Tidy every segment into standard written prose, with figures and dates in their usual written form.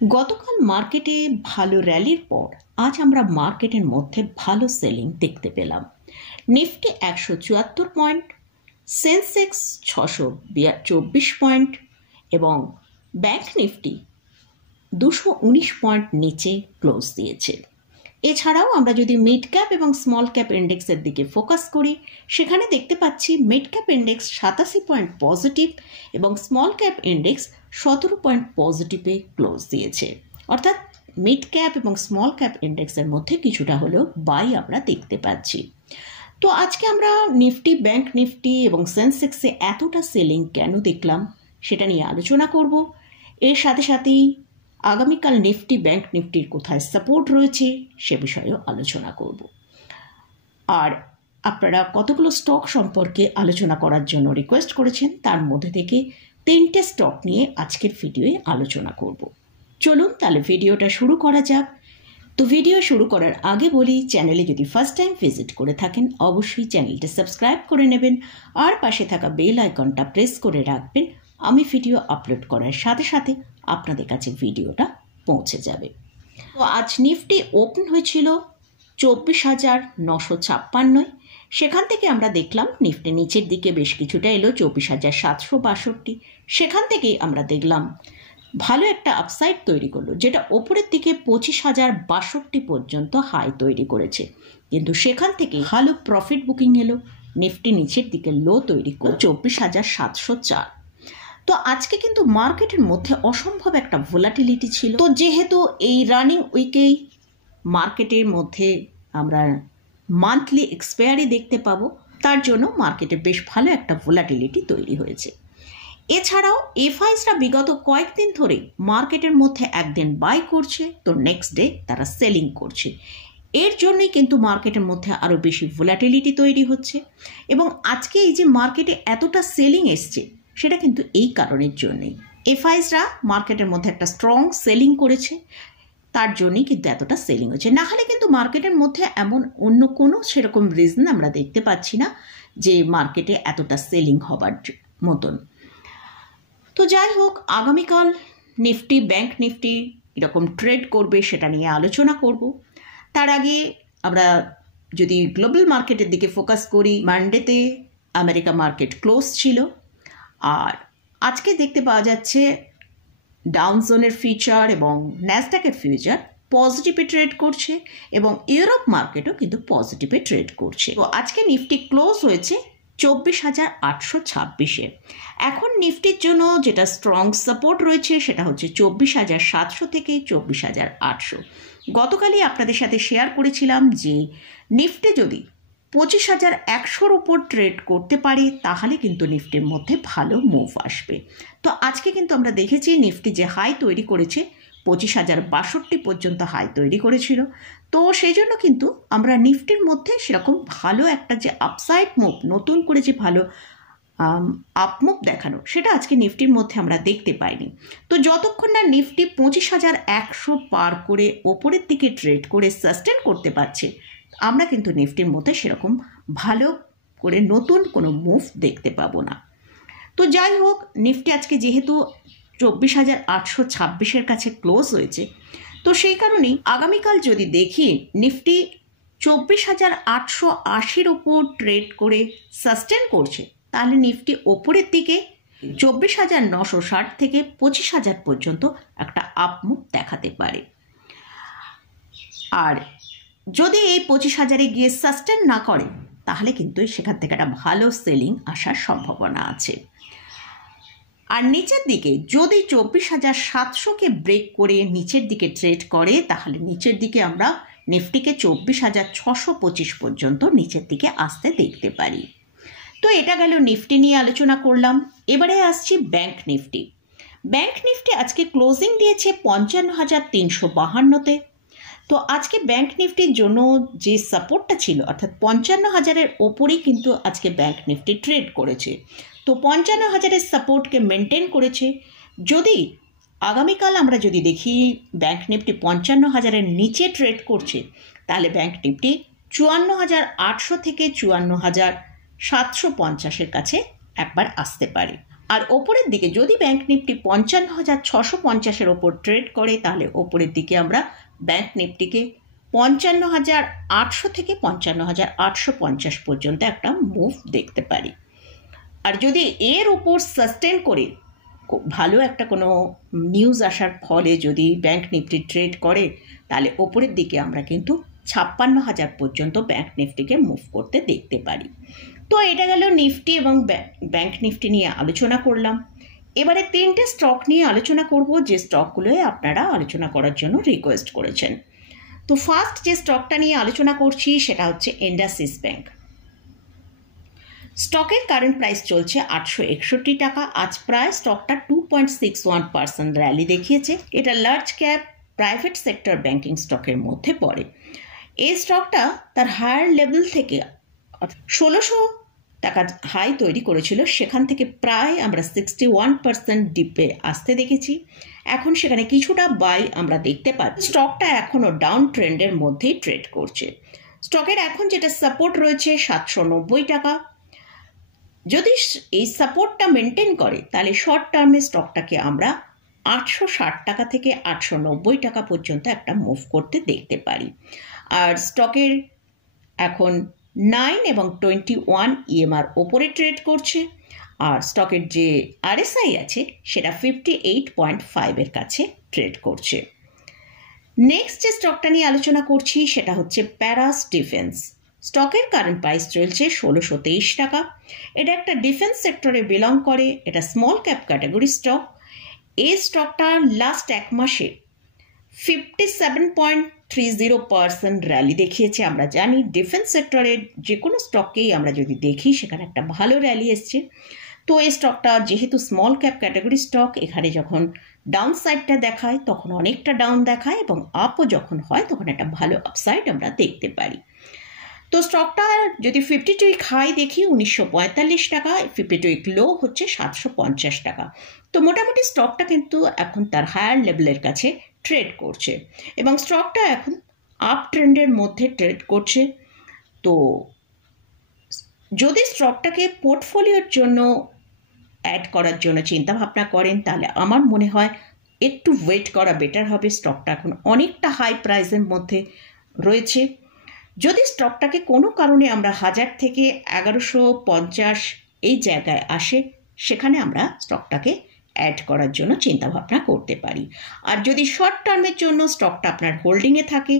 গতকাল মার্কেটে ভালো র্যালির পর আজ আমরা মার্কেটের মধ্যে ভালো সেলিং দেখতে পেলাম। নিফটি 174 পয়েন্ট, সেন্সেক্স 624 পয়েন্ট এবং ব্যাংক নিফটি 219 পয়েন্ট নিচে ক্লোজ দিয়েছে। এছাড়াও আমরা যদি মিড ক্যাপ এবং স্মল ক্যাপ ইন্ডেক্সের দিকে ফোকাস করি, সেখানে দেখতে পাচ্ছি mid cap index 87 point positive এবং স্মল ক্যাপ ইন্ডেক্স 17 পয়েন্ট পজিটিভে ক্লোজ দিয়েছে। অর্থাৎ মিড ক্যাপ এবং স্মল ক্যাপ ইন্ডেক্সের মধ্যে কিছুটা হলেও বাই আমরা দেখতে পাচ্ছি। তো আজকে আমরা নিফটি, ব্যাংক নিফটি এবং সেন্সেক্সে এতটা সেলিং কেন দেখলাম সেটা নিয়ে আলোচনা করব। এর সাথে সাথেই আগামীকাল নিফটি, ব্যাংক নিফটির কোথায় সাপোর্ট রয়েছে সে বিষয়েও আলোচনা করব। আর আপনারা কতগুলো স্টক সম্পর্কে আলোচনা করার জন্য রিকোয়েস্ট করেছেন, তার মধ্যে থেকে 3টে স্টক নিয়ে আজকের ভিডিওয়ে আলোচনা করব। চলুন তাহলে ভিডিওটা শুরু করা যাক। তো ভিডিও শুরু করার আগে বলি, চ্যানেলে যদি ফার্স্ট টাইম ভিজিট করে থাকেন অবশ্যই চ্যানেলটা সাবস্ক্রাইব করে নেবেন আর পাশে থাকা বেল আইকনটা প্রেস করে রাখবেন। আমি ভিডিও আপলোড করার সাথে সাথে আপনাদের কাছে ভিডিওটা পৌঁছে যাবে। তো আজ নিফটি ওপেন হয়েছিল 24,956। সেখান থেকে আমরা দেখলাম নিফটি নিচের দিকে বেশ কিছুটা এলো 24,762। সেখান থেকেই আমরা দেখলাম ভালো একটা আপসাইড তৈরি করলো, যেটা ওপরের দিকে 25,062 পর্যন্ত হাই তৈরি করেছে। কিন্তু সেখান থেকে ভালো প্রফিট বুকিং এলো, নিফটি নিচের দিকে লো তৈরি করে 24,704। তো আজকে কিন্তু মার্কেটের মধ্যে অসম্ভব একটা ভোলাটিলিটি ছিল। তো যেহেতু এই রানিং উইকেই মার্কেটের মধ্যে আমরা মান্থলি এক্সপায়ারি দেখতে পাবো, তার জন্য মার্কেটে বেশ ভালো একটা ভোলাটিলিটি তৈরি হয়েছে। এছাড়াও এফআইসরা বিগত কয়েকদিন ধরে মার্কেটের মধ্যে একদিন বাই করছে, তো নেক্সট ডে তারা সেলিং করছে। এর জন্যই কিন্তু মার্কেটের মধ্যে আরও বেশি ভোলাটিলিটি তৈরি হচ্ছে। এবং আজকে এই যে মার্কেটে এতটা সেলিং এসছে, সেটা কিন্তু এই কারণের জন্যই। এফআইসরা মার্কেটের মধ্যে একটা স্ট্রং সেলিং করেছে, তার জন্যই কিন্তু এতটা সেলিং হচ্ছে। না হলে কিন্তু মার্কেটের মধ্যে এমন অন্য কোনো সেরকম রিজন আমরা দেখতে পাচ্ছি না যে মার্কেটে এতটা সেলিং হবার মতন। তো যাই হোক, আগামীকাল নিফটি, ব্যাংক নিফটি এরকম ট্রেড করবে সেটা নিয়ে আলোচনা করব। তার আগে আমরা যদি গ্লোবাল মার্কেটের দিকে ফোকাস করি, মানডেতে আমেরিকা মার্কেট ক্লোজ ছিল আর আজকে দেখতে পাওয়া যাচ্ছে ডাউন জোনের ফিউচার এবং ন্যাসডাকের ফিউচার পজিটিভে ট্রেড করছে এবং ইউরোপ মার্কেটও কিন্তু পজিটিভে ট্রেড করছে। তো আজকে নিফটি ক্লোজ হয়েছে 24,826-এ। এখন নিফটির জন্য যেটা স্ট্রং সাপোর্ট রয়েছে সেটা হচ্ছে 24,700 থেকে 24,800। গতকালই আপনাদের সাথে শেয়ার করেছিলাম যে নিফটি যদি 25,100-র উপর ট্রেড করতে পারে তাহলে কিন্তু নিফটির মধ্যে ভালো মুভ আসবে। তো আজকে কিন্তু আমরা দেখেছি নিফটি যে হাই তৈরি করেছে 25,062 পর্যন্ত হাই তৈরি করেছিল। তো সেই জন্য কিন্তু আমরা নিফটির মধ্যে সেরকম ভালো একটা যে আপসাইড মুভ, নতুন করে যে ভালো আপ মুভ দেখানো, সেটা আজকে নিফটির মধ্যে আমরা দেখতে পাইনি। তো যতক্ষণ না নিফটি 25,100 পার করে ওপরের দিকে ট্রেড করে সাস্টেন করতে পারছে, আমরা কিন্তু নিফটির মধ্যে সেরকম ভালো করে নতুন কোনো মুভ দেখতে পাবো না। তো যাই হোক, নিফটি আজকে যেহেতু 24,826-এর কাছে ক্লোজ হয়েছে, তো সেই কারণেই আগামীকাল যদি দেখি নিফটি 24,880-র ওপর ট্রেড করে সাস্টেন করছে, তাহলে নিফটি ওপরের দিকে 24,960 থেকে 25,000 পর্যন্ত একটা আপ মুভ দেখাতে পারে। আর যদি এই 25,000-এ গিয়ে সাস্টেন না করে তাহলে কিন্তু সেখান থেকে একটা ভালো সেলিং আসার সম্ভাবনা আছে। আর নিচের দিকে যদি 24,700-কে ব্রেক করে নিচের দিকে ট্রেড করে, তাহলে নিচের দিকে আমরা নিফটিকে 24,625 পর্যন্ত নিচের দিকে আসতে দেখতে পারি। তো এটা গেল নিফটি নিয়ে আলোচনা করলাম। এবারে আসছি ব্যাংক নিফটি। ব্যাংক নিফটি আজকে ক্লোজিং দিয়েছে 55,352-তে। তো আজকে ব্যাংক নিফটির জন্য যে সাপোর্টটা ছিল, অর্থাৎ 55,000-এর ওপরেই কিন্তু আজকে ব্যাংক নিফটি ট্রেড করেছে। তো 55,000-এর সাপোর্টকে মেনটেন করেছে। যদি আগামীকাল আমরা যদি দেখি ব্যাংক নিফটি 55,000-এর নিচে ট্রেড করছে, তাহলে ব্যাংক নিফটি 54,800 থেকে 54,750-এর কাছে একবার আসতে পারে। আর ওপরের দিকে যদি ব্যাংক নিফটি 55,650-এর ওপর ট্রেড করে, তাহলে ওপরের দিকে আমরা ব্যাংক নিফটিকে 55,800 থেকে 55,850 পর্যন্ত একটা মুভ দেখতে পারি। আর যদি এর উপর সাস্টেন করে ভালো একটা কোনো নিউজ আসার ফলে যদি ব্যাংক নিফটি ট্রেড করে, তাহলে ওপরের দিকে আমরা কিন্তু 56,000 পর্যন্ত ব্যাংক নিফটিকে মুভ করতে দেখতে পারি। তো এটা গেল নিফটি এবং ব্যাংক নিফটি নিয়ে আলোচনা করলাম। এবারে 3টে স্টক নিয়ে আলোচনা করব, যে স্টকগুলোয় আপনারা আলোচনা করার জন্য রিকোয়েস্ট করেছেন। তো ফার্স্ট যে স্টকটা নিয়ে আলোচনা করছি সেটা হচ্ছে ইন্ডাসিস ব্যাংক। স্টকের কারেন্ট প্রাইস চলছে 861 টাকা। আজ প্রায় স্টকটা 2.61% র্যালি দেখিয়েছে। এটা large cap private sector banking স্টকের মধ্যে পড়ে। এই স্টকটা তার হায়ার লেভেল থেকে 1600 টাকা হাই তৈরি করেছিল, সেখান থেকে প্রায় আমরা 61% ডিপে আসতে দেখেছি। এখন সেখানে কিছুটা বাই আমরা দেখতে পাচ্ছি। স্টকটা এখনও ডাউন ট্রেন্ডের মধ্যেই ট্রেড করছে। স্টকের এখন যেটা সাপোর্ট রয়েছে 790 টাকা। যদি এই সাপোর্টটা মেনটেন করে, তাহলে শর্ট টার্মে স্টকটাকে আমরা 860 টাকা থেকে 890 টাকা পর্যন্ত একটা মুভ করতে দেখতে পারি। আর স্টকের এখন 9 এবং 21 EMR ওপরে ট্রেড করছে। আর স্টকের যে RSI আছে সেটা 58.5 কাছে ট্রেড করছে। নেক্সট যে স্টকটা নিয়ে আলোচনা করছি সেটা হচ্ছে প্যারাস ডিফেন্স। স্টকের কারেন্ট প্রাইস চলছে 1623 টাকা। এটা একটা ডিফেন্স সেক্টরে বিলং করে। এটা স্মল ক্যাপ ক্যাটাগরি স্টক। এই স্টকটা লাস্ট এক মাসে 57.30% র্যালি দেখিয়েছে। আমরা জানি ডিফেন্স সেক্টরের যে কোনো স্টককেই আমরা যদি দেখি সেখানে একটা ভালো র্যালি এসছে। তো এই স্টকটা যেহেতু স্মল ক্যাপ ক্যাটাগরি স্টক, এখানে যখন ডাউন সাইডটা দেখায় তখন অনেকটা ডাউন দেখায়, এবং আপও যখন হয় তখন একটা ভালো আপসাইড আমরা দেখতে পারি। তো স্টকটা যদি 52-উইক হাই দেখি 1945 টাকা, 52-উইক লো হচ্ছে 750 টাকা। তো মোটামুটি স্টকটা কিন্তু এখন তার হায়ার লেভেলের কাছে ট্রেড করছে এবং স্টকটা এখন আপ ট্রেন্ডের মধ্যে ট্রেড করছে। তো যদি স্টকটাকে পোর্টফোলিওর জন্য অ্যাড করার জন্য চিন্তা ভাবনা করেন, তাহলে আমার মনে হয় একটু ওয়েট করা বেটার হবে। স্টকটা এখন অনেকটা হাই প্রাইসের মধ্যে রয়েছে। যদি স্টকটাকে কোনো কারণে আমরা 1000 থেকে 1150 এই জায়গায় আসে, সেখানে আমরা স্টকটাকে অ্যাড করার জন্য চিন্তাভাবনা করতে পারি। আর যদি শর্ট টার্মের জন্য স্টকটা আপনার হোল্ডিংয়ে থাকে,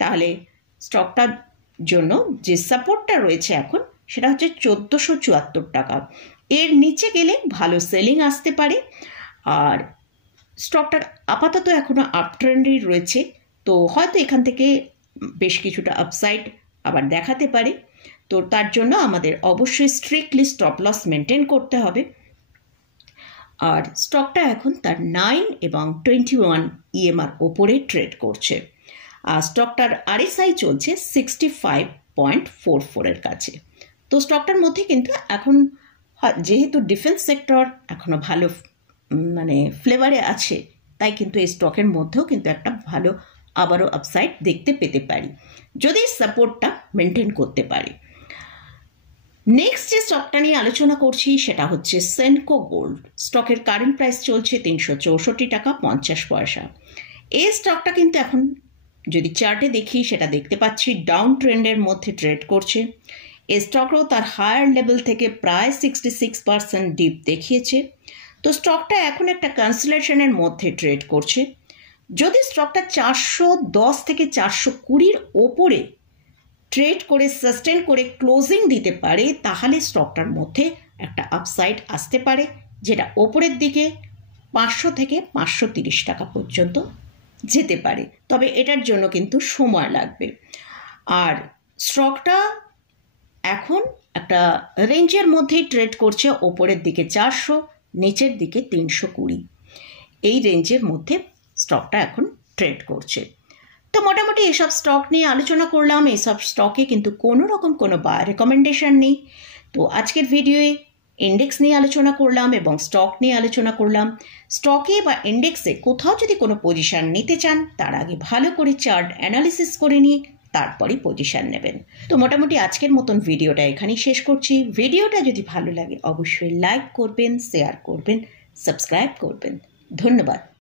তাহলে স্টকটার জন্য যে সাপোর্টটা রয়েছে এখন সেটা হচ্ছে 1474 টাকা। এর নিচে গেলে ভালো সেলিং আসতে পারে। আর স্টকটা আপাতত এখনও আপ ট্রেন্ডেই রয়েছে। তো হয়তো এখান থেকে বেশ কিছুটা আপসাইড আবার দেখাতে পারে। তো তার জন্য আমাদের অবশ্যই স্ট্রিক্টলি স্টপ লস মেনটেন করতে হবে। আর স্টকটা এখন তার 9 এবং 21 EMR ওপরে ট্রেড করছে। আর স্টকটার RSI চলছে 65.44 কাছে। তো স্টকটার মধ্যে কিন্তু এখন যেহেতু ডিফেন্স সেক্টর এখনও ভালো ফ্লেভারে আছে, তাই কিন্তু এই স্টকের মধ্যেও কিন্তু একটা ভালো আবারও আপসাইড দেখতে পেতে পারি যদি সাপোর্টটা মেনটেন করতে পারি। নেক্সট যে স্টকটা নিয়ে আলোচনা করছি সেটা হচ্ছে সেনকো গোল্ড। স্টকের কারেন্ট প্রাইস চলছে 364 টাকা 50 পয়সা। এই স্টকটা কিন্তু এখন যদি চার্টে দেখি সেটা দেখতে পাচ্ছি ডাউন ট্রেন্ডের মধ্যে ট্রেড করছে। এই স্টকও তার হায়ার লেভেল থেকে প্রায় 66% ডিপ দেখিয়েছে। তো স্টকটা এখন একটা কনসোলিডেশনের মধ্যে ট্রেড করছে। যদি স্টকটা 410 থেকে 420 ওপরে ট্রেড করে সাস্টেন করে ক্লোজিং দিতে পারে, তাহলে স্টকটার মধ্যে একটা আপসাইড আসতে পারে, যেটা ওপরের দিকে 500 থেকে 530 টাকা পর্যন্ত যেতে পারে। তবে এটার জন্য কিন্তু সময় লাগবে। আর স্টকটা এখন একটা রেঞ্জের মধ্যেই ট্রেড করছে। ওপরের দিকে 400, নিচের দিকে 320, এই রেঞ্জের মধ্যে স্টকটা এখন ট্রেড করছে। তো মোটামুটি এসব স্টক নিয়ে আলোচনা করলাম। এইসব স্টকে কিন্তু কোনো রকম কোনো বাই রেকমেন্ডেশন নেই। তো আজকের ভিডিওয়ে ইন্ডেক্স নিয়ে আলোচনা করলাম এবং স্টক নিয়ে আলোচনা করলাম। স্টকে বা ইন্ডেক্সে কোথাও যদি কোনো পজিশন নিতে চান, তার আগে ভালো করে চার্ট অ্যানালিসিস করে নিয়ে তারপরই পজিশন নেবেন। তো মোটামুটি আজকের মতন ভিডিওটা এখানেই শেষ করছি। ভিডিওটা যদি ভালো লাগে অবশ্যই লাইক করবেন, শেয়ার করবেন, সাবস্ক্রাইব করবেন। ধন্যবাদ।